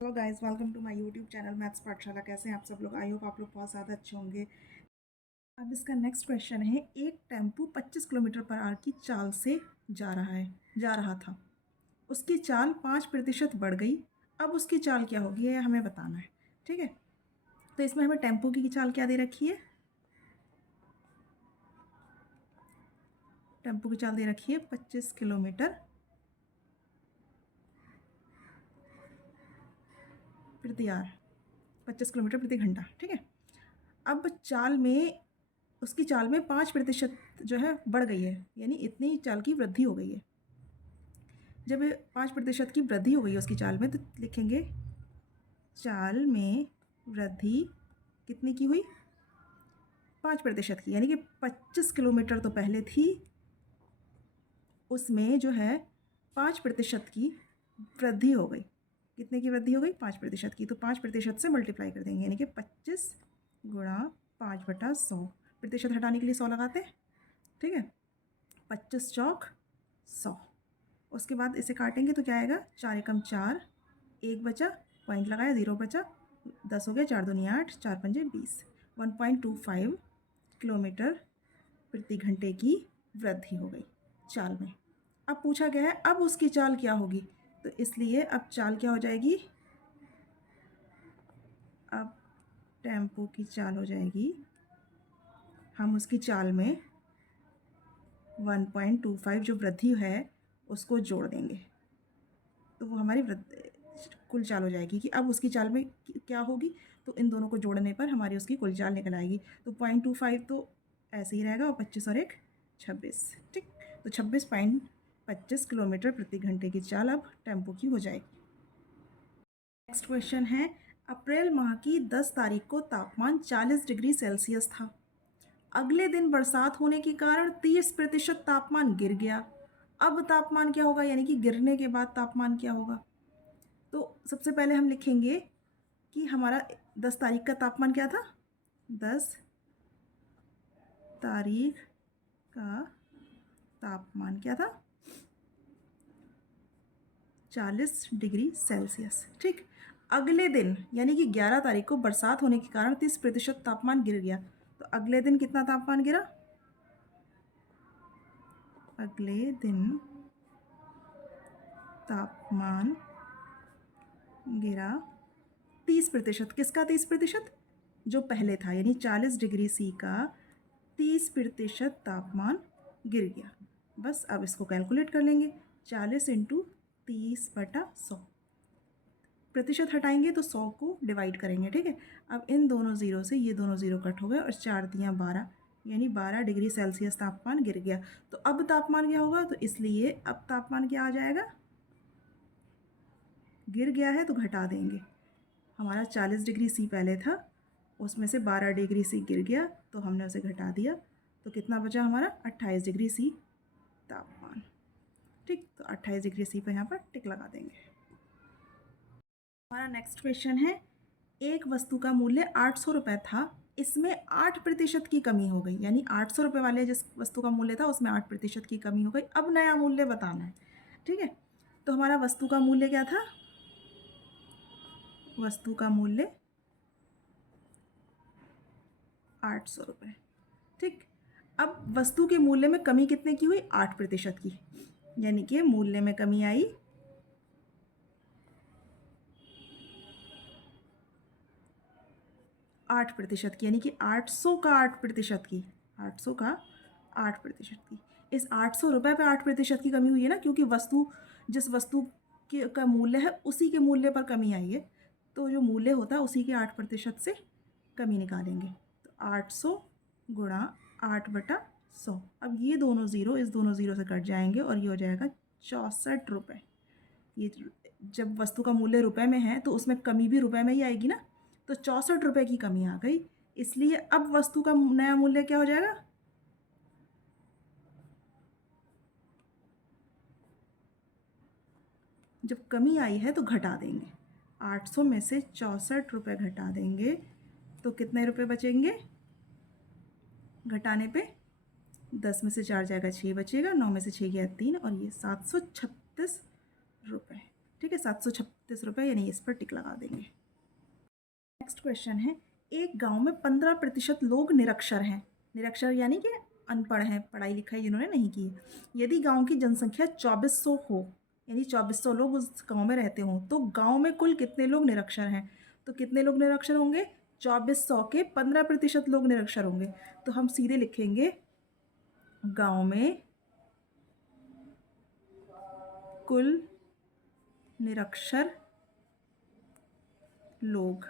Hello guys, welcome to my YouTube channel maths Pathshala. कैसे हैं आप सब लोग? आई होप आप लोग बहुत ज़्यादा अच्छे होंगे। अब इसका नेक्स्ट क्वेश्चन है, एक टेम्पू 25 किलोमीटर पर आवर की चाल से जा रहा था। उसकी चाल 5% बढ़ गई। अब उसकी चाल क्या होगी, ये हमें बताना है। ठीक है, तो इसमें हमें टेम्पू की चाल क्या दे रखी है? टेम्पू की चाल दे रखी है 25 किलोमीटर प्रति आवर, 25 किलोमीटर प्रति घंटा। ठीक है, अब चाल में उसकी चाल में 5% जो है बढ़ गई है, यानी इतनी चाल की वृद्धि हो गई है। जब 5% की वृद्धि हो गई है उसकी चाल में, तो लिखेंगे चाल में वृद्धि कितनी की हुई? 5% की, यानी कि 25 किलोमीटर तो पहले थी, उसमें जो है 5% की वृद्धि हो गई। कितने की वृद्धि हो गई? 5% की। तो 5% से मल्टीप्लाई कर देंगे, यानी कि 25 गुणा 5/100। प्रतिशत हटाने के लिए 100 लगाते हैं। ठीक है, 25 चौक 100। उसके बाद इसे काटेंगे तो क्या आएगा? 4 एकम 4, 1 बचा, पॉइंट लगाया, 0 बचा, 10 हो गया, 4 दूनी 8, 4 पंजे 20। 1.25 किलोमीटर प्रति घंटे की वृद्धि हो गई चाल में। अब पूछा गया है अब उसकी चाल क्या होगी, तो इसलिए अब चाल क्या हो जाएगी? अब टेम्पो की चाल हो जाएगी, हम उसकी चाल में 1.25 जो वृद्धि है उसको जोड़ देंगे, तो वो हमारी कुल चाल हो जाएगी। कि अब उसकी चाल में क्या होगी, तो इन दोनों को जोड़ने पर हमारी उसकी कुल चाल निकल आएगी। तो 0.25 तो ऐसे ही रहेगा, और 25 और 1 26। ठीक, तो 26.25 किलोमीटर प्रति घंटे की चाल अब टेम्पो की हो जाएगी। नेक्स्ट क्वेश्चन है, अप्रैल माह की 10 तारीख को तापमान 40 डिग्री सेल्सियस था। अगले दिन बरसात होने के कारण 30% तापमान गिर गया। अब तापमान क्या होगा, यानी कि गिरने के बाद तापमान क्या होगा? तो सबसे पहले हम लिखेंगे कि हमारा 10 तारीख का तापमान क्या था? 10 तारीख का तापमान क्या था? 40 डिग्री सेल्सियस। ठीक, अगले दिन यानी कि 11 तारीख को बरसात होने के कारण 30% तापमान गिर गया। तो अगले दिन कितना तापमान गिरा? अगले दिन तापमान गिरा 30%। किसका 30%? जो पहले था, यानी 40 डिग्री सी का 30% तापमान गिर गया। बस अब इसको कैलकुलेट कर लेंगे, 40 इंटू 30/100। प्रतिशत हटाएंगे तो 100 को डिवाइड करेंगे। ठीक है, अब इन दोनों ज़ीरो से ये दोनों ज़ीरो कट हो गए, और 4 दिया 12, यानी 12 डिग्री सेल्सियस तापमान गिर गया। तो अब तापमान क्या होगा, तो इसलिए अब तापमान क्या आ जाएगा? गिर गया है तो घटा देंगे। हमारा 40 डिग्री सी पहले था, उसमें से 12 डिग्री सी गिर गया, तो हमने उसे घटा दिया, तो कितना बचा हमारा? 28 डिग्री सी तापमान। ठीक, तो 28 डिग्री सी पर यहाँ पर टिक लगा देंगे। हमारा नेक्स्ट क्वेश्चन है, एक वस्तु का मूल्य 800 रुपये था, इसमें 8% की कमी हो गई, यानी 800 रुपये वाले जिस वस्तु का मूल्य था उसमें 8% की कमी हो गई। अब नया मूल्य बताना है। ठीक है, तो हमारा वस्तु का मूल्य क्या था? वस्तु का मूल्य 800 रुपये। ठीक, अब वस्तु के मूल्य में कमी कितने की हुई? 8% की, यानी कि मूल्य में कमी आई 8% की, यानी कि 800 का 8% की, 800 का 8% की। इस 800 रुपये पे 8% की कमी हुई है ना, क्योंकि वस्तु जिस वस्तु के का मूल्य है उसी के मूल्य पर कमी आई है, तो जो मूल्य होता है उसी के 8% से कमी निकालेंगे। तो 800 गुणा 8/100। अब ये दोनों ज़ीरो इस दोनों ज़ीरो से कट जाएंगे, और ये हो जाएगा 64 रुपये। ये जब वस्तु का मूल्य रुपए में है तो उसमें कमी भी रुपए में ही आएगी ना, तो 64 रुपये की कमी आ गई। इसलिए अब वस्तु का नया मूल्य क्या हो जाएगा? जब कमी आई है तो घटा देंगे, 800 में से 64 रुपये घटा देंगे, तो कितने रुपए बचेंगे? घटाने पे 10 में से 4 जाएगा 6 बचेगा, 9 में से 6 गया 3, और ये 736 रुपये। ठीक है, 736 रुपये, यानी इस पर टिक लगा देंगे। नेक्स्ट क्वेश्चन है, एक गांव में 15% लोग निरक्षर हैं। निरक्षर यानी कि अनपढ़ हैं, पढ़ाई लिखाई जिन्होंने नहीं की है। यदि गांव की जनसंख्या 2400 हो, यानी 2400 लोग उस गांव में रहते हों, तो गांव में कुल कितने लोग निरक्षर हैं? तो कितने लोग निरक्षर होंगे? 2400 के 15% लोग निरक्षर होंगे। तो हम सीधे लिखेंगे गांव में कुल निरक्षर लोग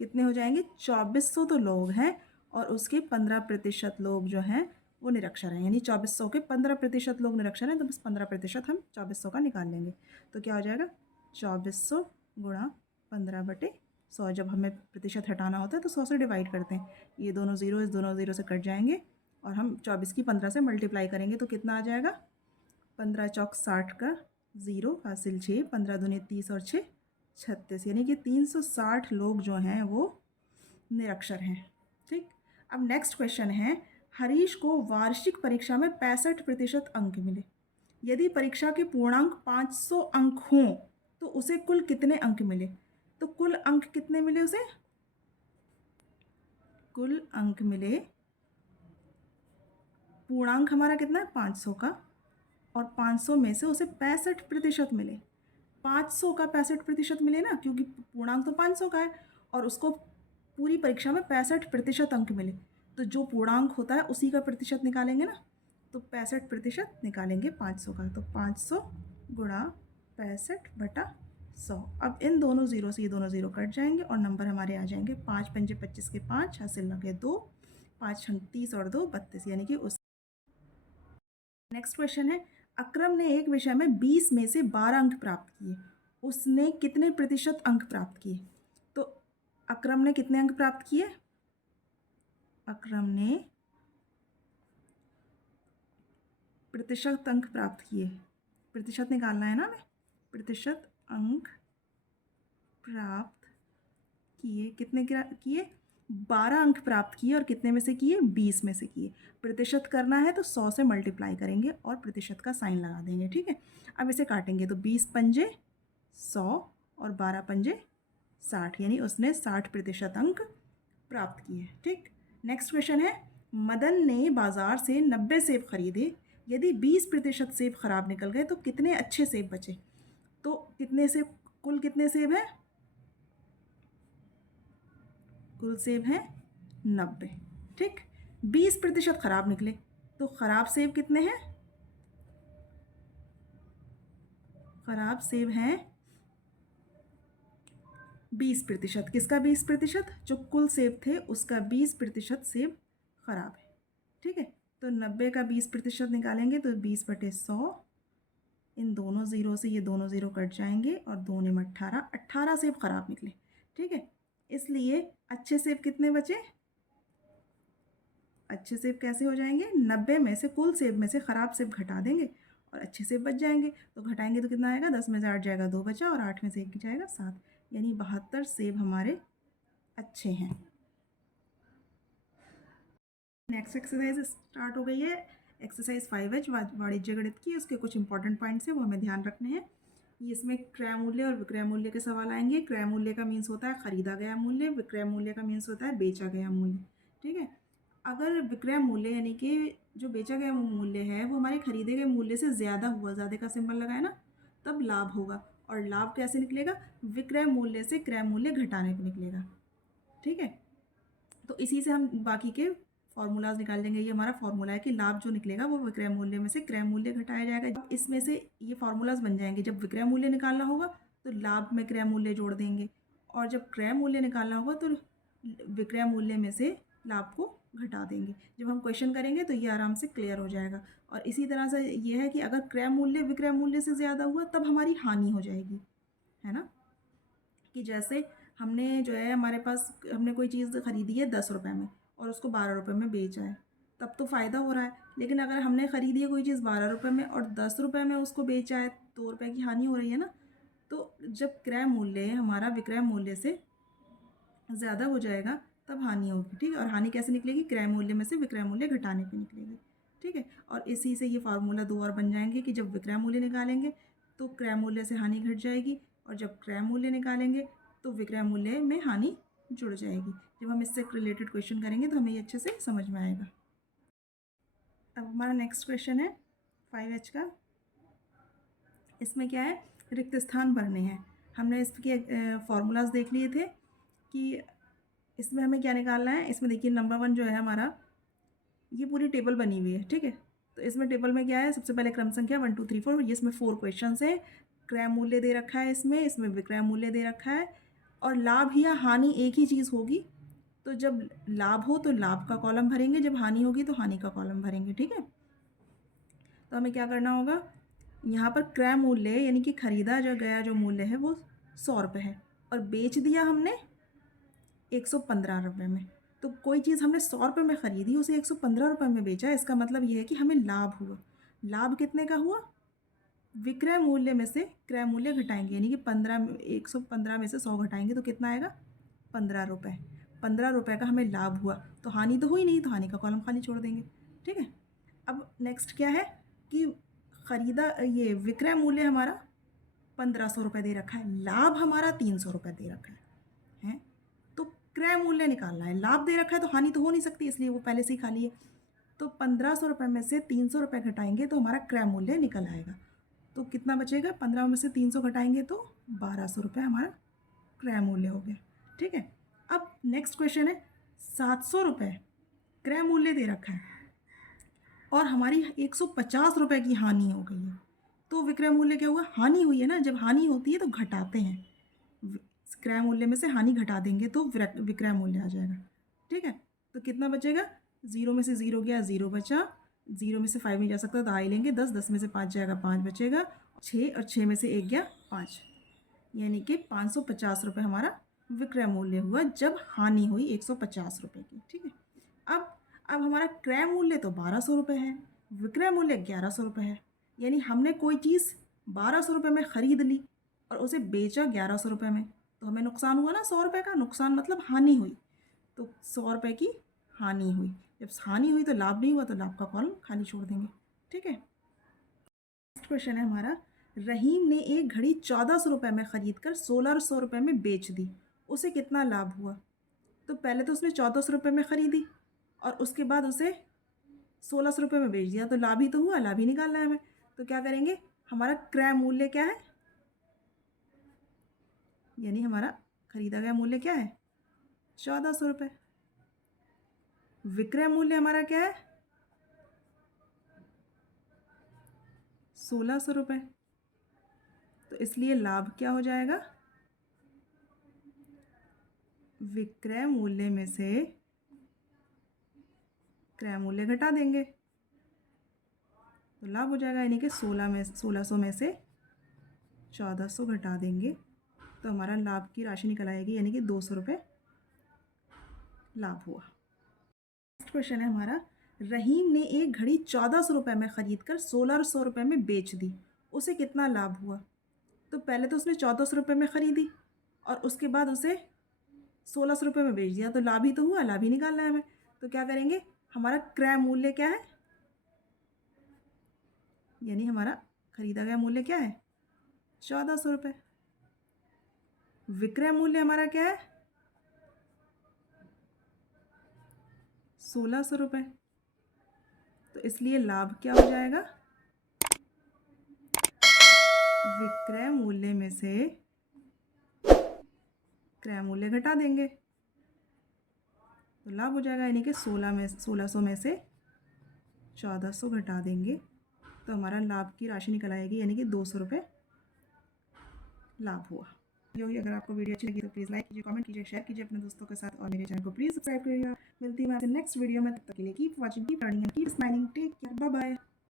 कितने हो जाएंगे? 2400 तो लोग हैं और उसके 15% लोग जो हैं वो निरक्षर हैं, यानी 2400 के 15% लोग निरक्षर हैं, तो बस 15% हम 2400 का निकाल लेंगे। तो क्या हो जाएगा? 2400 गुणा 15/100। जब हमें प्रतिशत हटाना होता है तो 100 से डिवाइड करते हैं। ये दोनों ज़ीरो इस दोनों ज़ीरो से कट जाएंगे और हम 24 की 15 से मल्टीप्लाई करेंगे तो कितना आ जाएगा? 15 चौक 60 का 0 हासिल 6, 15 दूनी 30 और 6 36, यानी कि 360 लोग जो हैं वो निरक्षर हैं। ठीक, अब नेक्स्ट क्वेश्चन है, हरीश को वार्षिक परीक्षा में 65% अंक मिले। यदि परीक्षा के पूर्णांक 500 अंक हों तो उसे कुल कितने अंक मिले? तो कुल अंक कितने मिले उसे? कुल अंक मिले, पूर्णांक हमारा कितना है? 500 का, और 500 में से उसे 65% मिले। 500 का 65% मिले ना, क्योंकि पूर्णांक तो 500 का है, और उसको पूरी परीक्षा में 65% अंक मिले, तो जो पूर्णांक होता है उसी का प्रतिशत निकालेंगे ना, तो 65% निकालेंगे 500 का। तो 500 गुणा 65/100। अब इन दोनों ज़ीरो से ये दोनों ज़ीरो कट जाएंगे और नंबर हमारे आ जाएंगे 5 पंजे 25 के 5, हासिल लगे 2, 5 30 और 2 32, यानी कि उस। नेक्स्ट क्वेश्चन है, अक्रम ने एक विषय में 20 में से 12 अंक प्राप्त किए, उसने कितने प्रतिशत अंक प्राप्त किए? तो अक्रम ने कितने अंक प्राप्त किए? अक्रम ने प्रतिशत अंक प्राप्त किए, प्रतिशत निकालना है ना हमें। प्रतिशत अंक प्राप्त किए, कितने किए? 12 अंक प्राप्त किए, और कितने में से किए? 20 में से किए। प्रतिशत करना है तो 100 से मल्टीप्लाई करेंगे और प्रतिशत का साइन लगा देंगे। ठीक है, अब इसे काटेंगे तो 20 पंजे 100 और 12 पंजे 60, यानी उसने 60% अंक प्राप्त किए। ठीक, नेक्स्ट क्वेश्चन है, मदन ने बाजार से 90 सेब खरीदे, यदि 20% सेब खराब निकल गए तो कितने अच्छे सेब बचे? तो कितने सेब, कुल कितने सेब हैं? कुल सेब हैं 90। ठीक, 20% खराब निकले, तो खराब सेब कितने हैं? खराब सेब हैं 20%। किसका 20%? जो कुल सेब थे उसका 20% सेब खराब है। ठीक है, तो 90 का 20% निकालेंगे तो 20/100, इन दोनों ज़ीरो से ये दोनों ज़ीरो कट जाएंगे और 2 में 18, 18 सेब खराब निकले। ठीक है, इसलिए अच्छे सेब कितने बचे? अच्छे सेब कैसे हो जाएंगे? 90 में से, कुल सेब में से खराब सेब घटा देंगे और अच्छे सेब बच जाएंगे। तो घटाएंगे तो कितना आएगा? 10 में से 8 जाएगा 2 बचा, और 8 में से 1 जाएगा 7, यानी 72 सेब हमारे अच्छे हैं। नेक्स्ट एक्सरसाइज स्टार्ट हो गई है, एक्सरसाइज 5H वाणिज्य गणित की। उसके कुछ इंपॉर्टेंट पॉइंट्स हैं वो हमें ध्यान रखने हैं। इसमें क्रय मूल्य और विक्रय मूल्य के सवाल आएंगे। क्रय मूल्य का मीन्स होता है खरीदा गया मूल्य, विक्रय मूल्य का मीन्स होता है बेचा गया मूल्य। ठीक है, अगर विक्रय मूल्य यानी कि जो बेचा गया मूल्य है वो हमारे खरीदे गए मूल्य से ज़्यादा हुआ, ज़्यादा का सिंबल लगाए ना, तब लाभ होगा। और लाभ कैसे निकलेगा? विक्रय मूल्य से क्रय मूल्य घटाने पर निकलेगा। ठीक है, तो इसी से हम बाकी के फॉर्मूलाज निकाल लेंगे। ये हमारा फॉर्मूला है कि लाभ जो निकलेगा वो विक्रय मूल्य में से क्रय मूल्य घटाया जाएगा। इसमें से ये फॉर्मूलाज बन जाएंगे। जब विक्रय मूल्य निकालना होगा तो लाभ में क्रय मूल्य जोड़ देंगे, और जब क्रय मूल्य निकालना होगा तो विक्रय मूल्य में से लाभ को घटा देंगे। जब हम क्वेश्चन करेंगे तो ये आराम से क्लियर हो जाएगा। और इसी तरह से ये है कि अगर क्रय मूल्य विक्रय मूल्य से ज़्यादा हुआ तब हमारी हानि हो जाएगी, है ना। कि जैसे हमने जो है, हमारे पास हमने कोई चीज़ खरीदी है 10 रुपये में और उसको 12 रुपये में बेचा है, तब तो फ़ायदा हो रहा है। लेकिन अगर हमने ख़रीदी है कोई चीज़ 12 रुपये में और 10 रुपये में उसको बेचा है, 2 रुपये की हानि हो रही है ना। तो जब क्रय मूल्य हमारा विक्रय मूल्य से ज़्यादा हो जाएगा तब हानि होगी। ठीक है, और हानि कैसे निकलेगी? क्रय मूल्य में से विक्रय मूल्य घटाने पे निकलेगी। ठीक है, और इसी से ये फार्मूला 2 और बन जाएंगे कि जब विक्रय मूल्य निकालेंगे तो क्रय मूल्य से हानि घट जाएगी, और जब क्रय मूल्य निकालेंगे तो विक्रय मूल्य में हानि जुड़ जाएगी। जब हम इससे रिलेटेड क्वेश्चन करेंगे तो हमें ये अच्छे से समझ में आएगा। अब हमारा नेक्स्ट क्वेश्चन है 5H का। इसमें क्या है, रिक्त स्थान भरने हैं। हमने इसके फॉर्मूलाज देख लिए थे कि इसमें हमें क्या निकालना है। इसमें देखिए नंबर 1 जो है हमारा, ये पूरी टेबल बनी हुई है, ठीक है। तो इसमें टेबल में क्या है, सबसे पहले क्रम संख्या 1 2 3 4, ये इसमें 4 क्वेश्चन है। क्रय मूल्य दे रखा है, इसमें विक्रय मूल्य दे रखा है, और लाभ या हानि एक ही चीज़ होगी। तो जब लाभ हो तो लाभ का कॉलम भरेंगे, जब हानि होगी तो हानि का कॉलम भरेंगे, ठीक है। तो हमें क्या करना होगा, यहाँ पर क्रय मूल्य यानी कि खरीदा जो गया जो मूल्य है वो 100 रुपये है, और बेच दिया हमने 115 रुपये में। तो कोई चीज़ हमने 100 रुपये में ख़रीदी, उसे 115 रुपये में बेचा, इसका मतलब ये है कि हमें लाभ हुआ। लाभ कितने का हुआ, विक्रय मूल्य में से क्रय मूल्य घटाएंगे, यानी कि 115 में से 100 घटाएंगे तो कितना आएगा, 15 रुपये। 15 रुपये का हमें लाभ हुआ, तो हानि तो हुई नहीं, तो हानि का कॉलम खाली छोड़ देंगे, ठीक है। अब नेक्स्ट क्या है कि ख़रीदा ये विक्रय मूल्य हमारा 1500 रुपये दे रखा है, लाभ हमारा 300 रुपये दे रखा है, तो क्रय मूल्य निकालना है। लाभ दे रखा है तो हानि तो हो नहीं सकती, इसलिए वो पहले से ही खाली है। तो 1500 रुपये में से 300 रुपये घटाएंगे तो हमारा क्रय मूल्य निकल आएगा। तो कितना बचेगा, 15 में से 300 घटाएंगे तो 1200 रुपये हमारा क्रय मूल्य हो गया, ठीक है। अब नेक्स्ट क्वेश्चन है 700 रुपये क्रय मूल्य दे रखा है, और हमारी 150 रुपये की हानि हो गई है। तो विक्रय मूल्य क्या हुआ, हानि हुई है ना। जब हानि होती है तो घटाते हैं, क्रय मूल्य में से हानि घटा देंगे तो विक्रय मूल्य आ जाएगा, ठीक है। तो कितना बचेगा, 0 में से 0 गया, 0 बचा, 0 में से 5 नहीं जा सकता तो आई लेंगे, 10 10 में से 5 जाएगा, 5 बचेगा, 6 और 6 में से 1 गया 5, यानी कि 550 रुपये हमारा विक्रय मूल्य हुआ जब हानि हुई 150 रुपये की, ठीक है। अब हमारा क्रय मूल्य तो 1200 रुपये है, विक्रय मूल्य 1100 रुपये है, यानी हमने कोई चीज़ 1200 रुपये में ख़रीद ली और उसे बेचा 1100 रुपये में, तो हमें नुकसान हुआ ना, 100 रुपये का नुकसान मतलब हानि हुई। तो 100 रुपये की हानि हुई, जब हानि हुई तो लाभ नहीं हुआ, तो लाभ का कॉलम खाली छोड़ देंगे, ठीक है। नेक्स्ट क्वेश्चन है हमारा, रहीम ने एक घड़ी 1400 रुपये में ख़रीद कर 1600 रुपये में बेच दी, उसे कितना लाभ हुआ। तो पहले तो उसने 1400 रुपये में ख़रीदी और उसके बाद उसे 1600 रुपये में बेच दिया, तो लाभ ही तो हुआ, लाभ ही निकालना है हमें। तो क्या करेंगे, हमारा क्रय मूल्य क्या है, यानी हमारा खरीदा गया मूल्य क्या है, 1400 रुपये। विक्रय मूल्य हमारा क्या है, 1600 रुपये। तो इसलिए लाभ क्या हो जाएगा, विक्रय मूल्य में से क्रय मूल्य घटा देंगे तो लाभ हो जाएगा, यानी कि 1600 में से 1400 घटा देंगे तो हमारा लाभ की राशि निकल आएगी, यानी कि 200 रुपये लाभ हुआ। नेक्स्ट क्वेश्चन है हमारा, रहीम ने एक घड़ी 1400 रुपये में ख़रीद कर 1600 रुपये में बेच दी, उसे कितना लाभ हुआ। तो पहले तो उसने 1400 रुपये में ख़रीदी और उसके बाद उसे 1600 रुपये में बेच दिया, तो लाभ ही तो हुआ, लाभ ही निकालना है हमें। तो क्या करेंगे, हमारा क्रय मूल्य क्या है, यानी हमारा खरीदा गया मूल्य क्या है, 1400 रुपये। विक्रय मूल्य हमारा क्या है, 1600 रुपये। तो इसलिए लाभ क्या हो जाएगा, विक्रय मूल्य में से क्रय मूल्य घटा देंगे तो लाभ हो जाएगा, यानी कि 1600 में से 1400 घटा देंगे तो हमारा लाभ की राशि निकल आएगी, यानी कि 200 रुपये लाभ हुआ। यही, अगर आपको वीडियो अच्छी लगी तो प्लीज़ लाइक कीजिए, कमेंट कीजिए, शेयर कीजिए अपने दोस्तों के साथ, और मेरे चैनल को प्लीज़ सब्सक्राइब करिएगा। मिलती हूँ मैं आपसे नेक्स्ट वीडियो में, तब तक के लिए keep watching, keep learning and keep smiling, take care, bye bye.